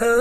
A'udzu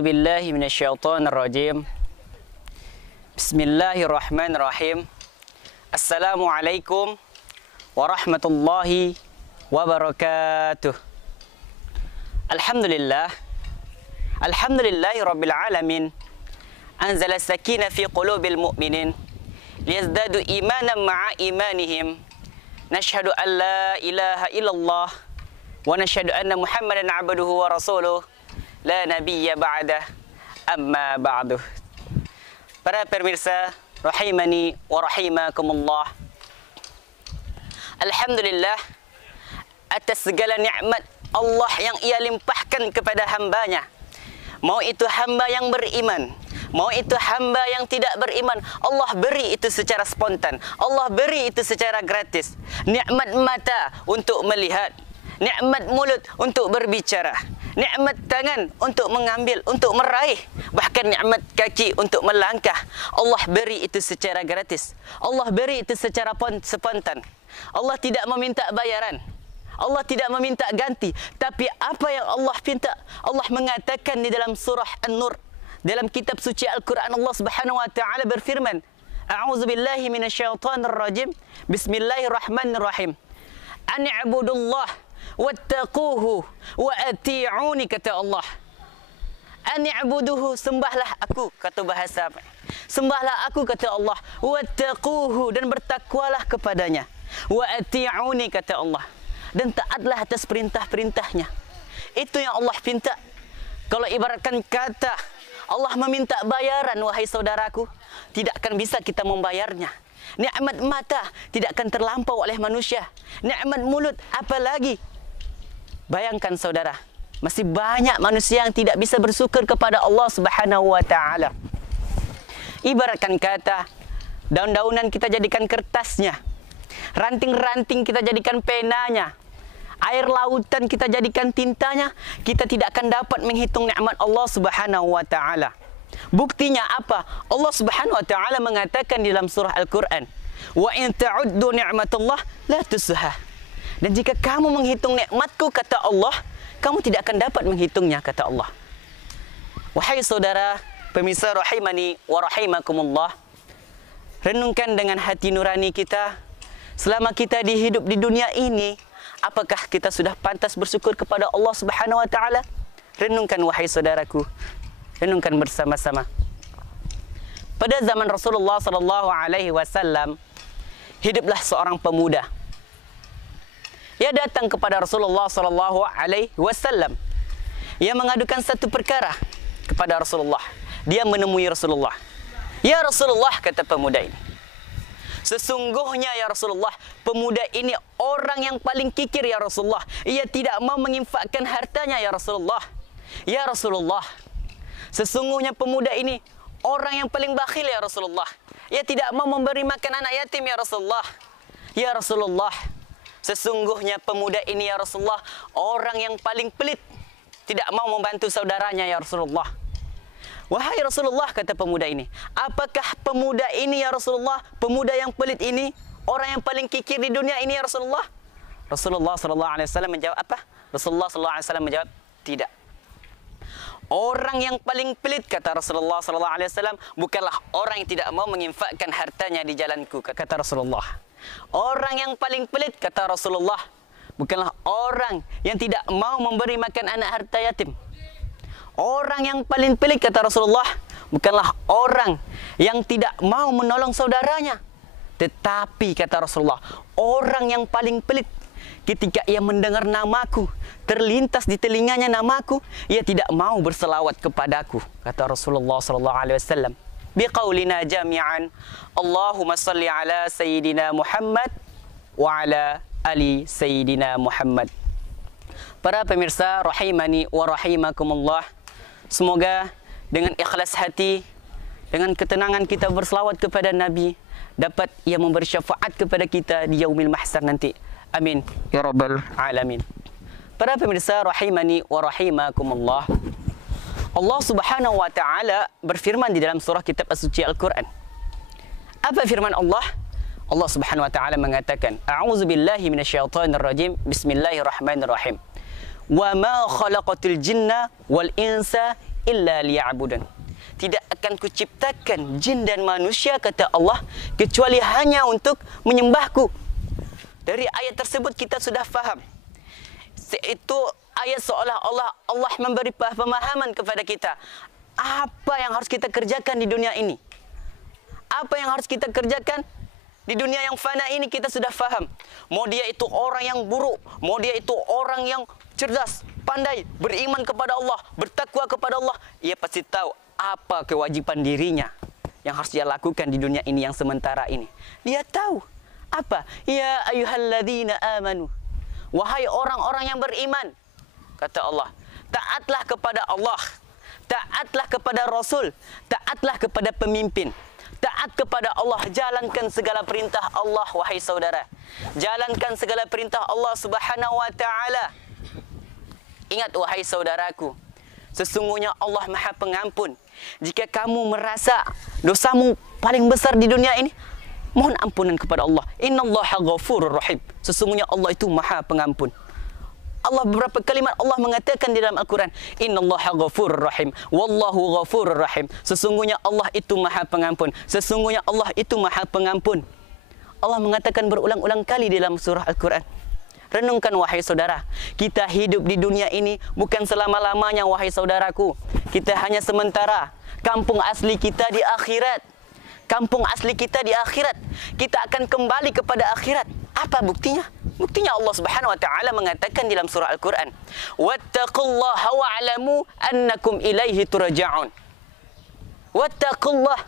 billahi minasyaitonir rajim. Bismillahirrahmanirrahim. Assalamualaikum warahmatullahi wabarakatuh. Alhamdulillahi rabbil alamin. Anzala sakinah fi qulubil mu'minin liyazdadu imanan ma'a imanihim. Nashhadu an la ilaha illallah wa nashhadu anna Muhammadan 'abduhu wa rasuluh. La nabiyya ba'dah, amma ba'duh. Para pemirsa rahimani wa rahimakumullah, alhamdulillah atas segala nikmat Allah yang ia limpahkan kepada hambanya. Mau itu hamba yang beriman, mau itu hamba yang tidak beriman, Allah beri itu secara spontan, Allah beri itu secara gratis. Nikmat mata untuk melihat, nikmat mulut untuk berbicara, nikmat tangan untuk mengambil, untuk meraih, bahkan nikmat kaki untuk melangkah. Allah beri itu secara gratis. Allah beri itu secara spontan. Allah tidak meminta bayaran. Allah tidak meminta ganti. Tapi apa yang Allah minta, Allah mengatakan di dalam surah An-Nur, dalam kitab suci Al-Quran, Allah Subhanahu wa taala berfirman, A'udzu billahi minasyaitonir rajim. Bismillahirrahmanirrahim. An'ibudullah wattaquhu wa ati'uni, kata Allah. An'buduhu, sembahlah aku, kata bahasa apa? Sembahlah aku, kata Allah. Wattaquhu, dan bertakwalah kepadanya. Wa ati'uni, kata Allah. Dan taatlah atas perintah-perintahnya. Itu yang Allah minta. Kalau ibaratkan kata Allah meminta bayaran, wahai saudaraku, tidak akan bisa kita membayarnya. Nikmat mata tidak akan terlampau oleh manusia. Nikmat mulut apalagi. Bayangkan saudara, masih banyak manusia yang tidak bisa bersyukur kepada Allah Subhanahu wa taala. Ibaratkan kata, daun-daunan kita jadikan kertasnya, ranting-ranting kita jadikan penanya, air lautan kita jadikan tintanya, kita tidak akan dapat menghitung nikmat Allah Subhanahu wa taala. Buktinya apa? Allah Subhanahu wa taala mengatakan di dalam surah Al-Quran, wa in ta'uddu ni'matullah la tusuhah. Dan jika kamu menghitung nikmatku, kata Allah, kamu tidak akan dapat menghitungnya, kata Allah. Wahai saudara pemirsa rahimani wa rahimakumullah, renungkan dengan hati nurani kita, selama kita hidup di dunia ini, apakah kita sudah pantas bersyukur kepada Allah Subhanahu wa taala? Renungkan wahai saudaraku, renungkan bersama-sama. Pada zaman Rasulullah sallallahu alaihi wasallam, hiduplah seorang pemuda. Ia datang kepada Rasulullah sallallahu alaihi wasallam. Ia mengadukan satu perkara kepada Rasulullah. Dia menemui Rasulullah. Ya Rasulullah, kata pemuda ini, sesungguhnya ya Rasulullah, pemuda ini orang yang paling kikir ya Rasulullah. Ia tidak mau menginfakkan hartanya ya Rasulullah. Ya Rasulullah, sesungguhnya pemuda ini orang yang paling bakhil ya Rasulullah. Ia tidak mau memberi makan anak yatim ya Rasulullah. Ya Rasulullah, sesungguhnya pemuda ini ya Rasulullah orang yang paling pelit, tidak mau membantu saudaranya ya Rasulullah. Wahai Rasulullah, kata pemuda ini, apakah pemuda ini ya Rasulullah, pemuda yang pelit ini, orang yang paling kikir di dunia ini ya Rasulullah? Rasulullah sallallahu alaihi wasallam menjawab apa? Rasulullah sallallahu alaihi wasallam menjawab, tidak. Orang yang paling pelit, kata Rasulullah sallallahu alaihi wasallam, bukanlah orang yang tidak mau menginfakkan hartanya di jalanku, kata Rasulullah. Orang yang paling pelit, kata Rasulullah, bukanlah orang yang tidak mau memberi makan anak harta yatim. Orang yang paling pelit, kata Rasulullah, bukanlah orang yang tidak mau menolong saudaranya. Tetapi, kata Rasulullah, orang yang paling pelit, ketika ia mendengar namaku, terlintas di telinganya namaku, ia tidak mau berselawat kepadaku, kata Rasulullah SAW. Biqaulina jami'an, Allahumma salli ala Sayyidina Muhammad wa ala ali Sayyidina Muhammad. Para pemirsa rahimani wa rahimakumullah, semoga dengan ikhlas hati, dengan ketenangan kita berselawat kepada Nabi, dapat ia memberi syafaat kepada kita di yaumil mahsyar nanti. Amin ya rabbal alamin. Para pemirsa rahimani wa rahimakumullah, Allah Subhanahu wa taala berfirman di dalam surah kitab as-suci Al-Quran. Apa firman Allah? Allah Subhanahu wa taala mengatakan, a'udzubillahi minasyaitonir rajim. Bismillahirrahmanirrahim. Wa ma khalaqatil jinna wal insa illa liya'budun. Tidak akan kuciptakan jin dan manusia, kata Allah, kecuali hanya untuk menyembahku. Dari ayat tersebut kita sudah faham. Itu ayat seolah-olah Allah memberi pemahaman kepada kita. Apa yang harus kita kerjakan di dunia ini? Apa yang harus kita kerjakan di dunia yang fana ini? Kita sudah faham. Mau dia itu orang yang buruk, mau dia itu orang yang cerdas, pandai, beriman kepada Allah, bertakwa kepada Allah, ia pasti tahu apa kewajiban dirinya yang harus dia lakukan di dunia ini yang sementara ini. Dia tahu apa? Ya ayyuhalladzina amanu, wahai orang-orang yang beriman, kata Allah, taatlah kepada Allah, taatlah kepada Rasul, taatlah kepada pemimpin, taat kepada Allah, jalankan segala perintah Allah, wahai saudara. Jalankan segala perintah Allah Subhanahu wa taala. Ingat wahai saudaraku, sesungguhnya Allah Maha Pengampun. Jika kamu merasa dosamu paling besar di dunia ini, mohon ampunan kepada Allah. Innallaha ghafurur rahim. Sesungguhnya Allah itu Maha Pengampun. Allah beberapa kalimat Allah mengatakan di dalam Al-Quran, Innallaha ghafurur rahim, wallahu ghafurur rahim. Sesungguhnya Allah itu Maha Pengampun. Sesungguhnya Allah itu Maha Pengampun. Allah mengatakan berulang-ulang kali di dalam surah Al-Quran. Renungkan wahai saudara, kita hidup di dunia ini bukan selama-lamanya wahai saudaraku. Kita hanya sementara. Kampung asli kita di akhirat. Kampung asli kita di akhirat. Kita akan kembali kepada akhirat. Apa buktinya? Buktinya Allah Subhanahu wa taala mengatakan dalam surah Al-Quran, wattaqullaha wa'lamu annakum ilaihi turja'un. Wattaqullah,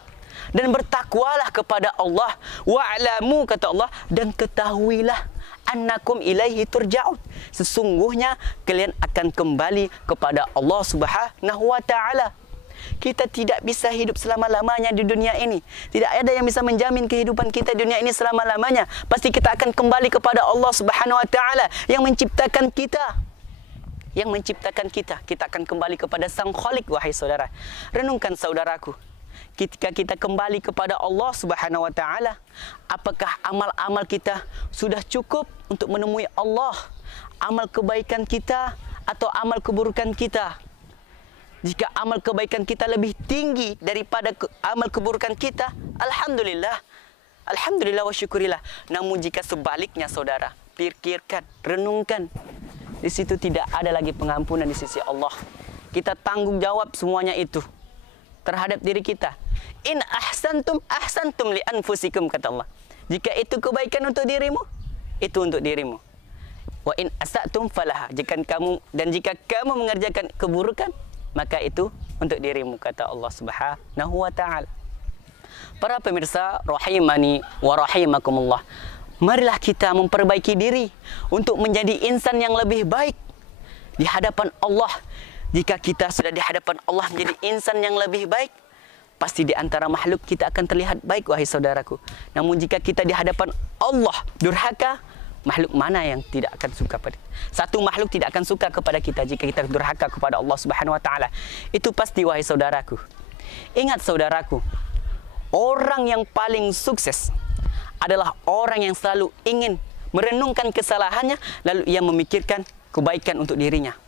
dan bertakwalah kepada Allah, wa'lamu, kata Allah, dan ketahuilah annakum ilaihi turja'un, sesungguhnya kalian akan kembali kepada Allah Subhanahu wa taala. Kita tidak bisa hidup selama-lamanya di dunia ini. Tidak ada yang bisa menjamin kehidupan kita di dunia ini selama-lamanya. Pasti kita akan kembali kepada Allah Subhanahu wa taala yang menciptakan kita. Yang menciptakan kita. Kita akan kembali kepada Sang Khalik, wahai saudara. Renungkan saudaraku. Ketika kita kembali kepada Allah Subhanahu wa taala, apakah amal-amal kita sudah cukup untuk menemui Allah? Amal kebaikan kita atau amal keburukan kita? Jika amal kebaikan kita lebih tinggi daripada amal keburukan kita, alhamdulillah. Alhamdulillah wa syukurillah. Namun jika sebaliknya saudara, pikirkan, renungkan. Di situ tidak ada lagi pengampunan di sisi Allah. Kita tanggung jawab semuanya itu terhadap diri kita. In ahsantum ahsantum li anfusikum, kata Allah. Jika itu kebaikan untuk dirimu, itu untuk dirimu. Wa in asatum falaha. Jika kamu mengerjakan keburukan, maka itu untuk dirimu, kata Allah Subhanahu wa taala. Para pemirsa rahimani wa rahimakumullah, marilah kita memperbaiki diri untuk menjadi insan yang lebih baik di hadapan Allah. Jika kita sudah di hadapan Allah menjadi insan yang lebih baik, pasti di antara makhluk kita akan terlihat baik, wahai saudaraku. Namun jika kita di hadapan Allah durhaka, makhluk mana yang tidak akan suka pada kita? Satu makhluk tidak akan suka kepada kita jika kita durhaka kepada Allah Subhanahu wa taala. Itu pasti, wahai saudaraku. Ingat saudaraku, orang yang paling sukses adalah orang yang selalu ingin merenungkan kesalahannya, lalu ia memikirkan kebaikan untuk dirinya.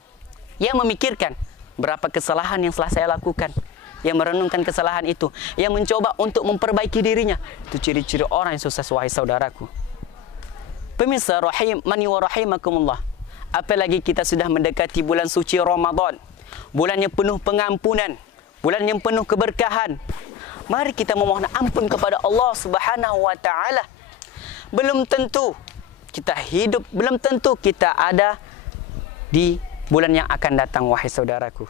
Ia memikirkan berapa kesalahan yang telah saya lakukan. Ia merenungkan kesalahan itu. Ia mencoba untuk memperbaiki dirinya. Itu ciri-ciri orang yang sukses, wahai saudaraku. Pemirsa rahimani wa rahimakumullah, apalagi kita sudah mendekati bulan suci Ramadan, bulan yang penuh pengampunan, bulan yang penuh keberkahan. Mari kita memohon ampun kepada Allah Subhanahu wa taala. Belum tentu kita hidup, belum tentu kita ada di bulan yang akan datang, wahai saudaraku.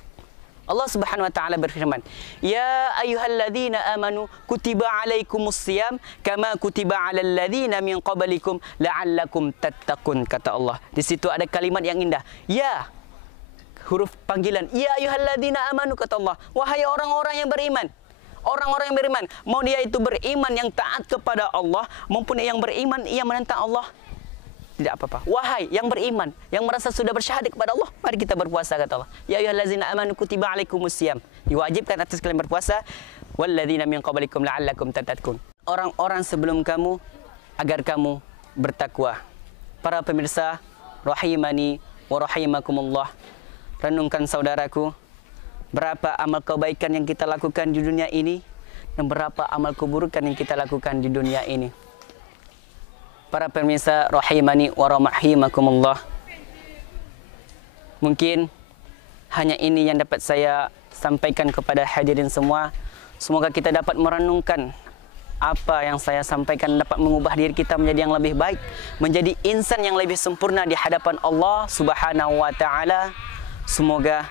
Allah Subhanahu wa taala berfirman, "Ya ayyuhalladzina amanu kutiba alaikumusiyam kama kutiba alal ladzina min qablikum la'allakum tattaqun," kata Allah. Di situ ada kalimat yang indah. Ya, huruf panggilan. Ya ayyuhalladzina amanu, kata Allah. Wahai orang-orang yang beriman. Orang-orang yang beriman, mau dia itu beriman yang taat kepada Allah maupun yang beriman ia menentang Allah, tidak apa-apa. Wahai yang beriman, yang merasa sudah bersyahadat kepada Allah, mari kita berpuasa, kata Allah. Ya ayyuhallazina amanu kutiba alaikumusiyam, diwajibkan atas kalian berpuasa, walladzina min qablikum la'allakum tattaqun. Orang-orang sebelum kamu agar kamu bertakwa. Para pemirsa rahimani wa rahimakumullah, renungkan saudaraku, berapa amal kebaikan yang kita lakukan di dunia ini dan berapa amal keburukan yang kita lakukan di dunia ini. Para pemirsa rahimani wa rahimakumullah, mungkin hanya ini yang dapat saya sampaikan kepada hadirin semua. Semoga kita dapat merenungkan apa yang saya sampaikan, dapat mengubah diri kita menjadi yang lebih baik, menjadi insan yang lebih sempurna di hadapan Allah Subhanahu wa taala. Semoga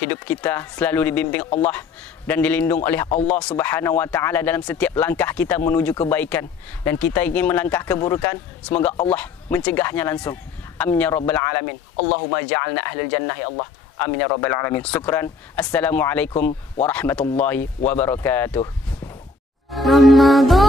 hidup kita selalu dibimbing Allah dan dilindungi oleh Allah Subhanahu wa taala dalam setiap langkah kita menuju kebaikan, dan kita ingin melangkah keburukan, semoga Allah mencegahnya langsung. Amin ya rabbal alamin. Allahumma ja'alna ahlal jannah ya Allah. Amin ya rabbal alamin. Syukran. Assalamualaikum warahmatullahi wabarakatuh. Ramadan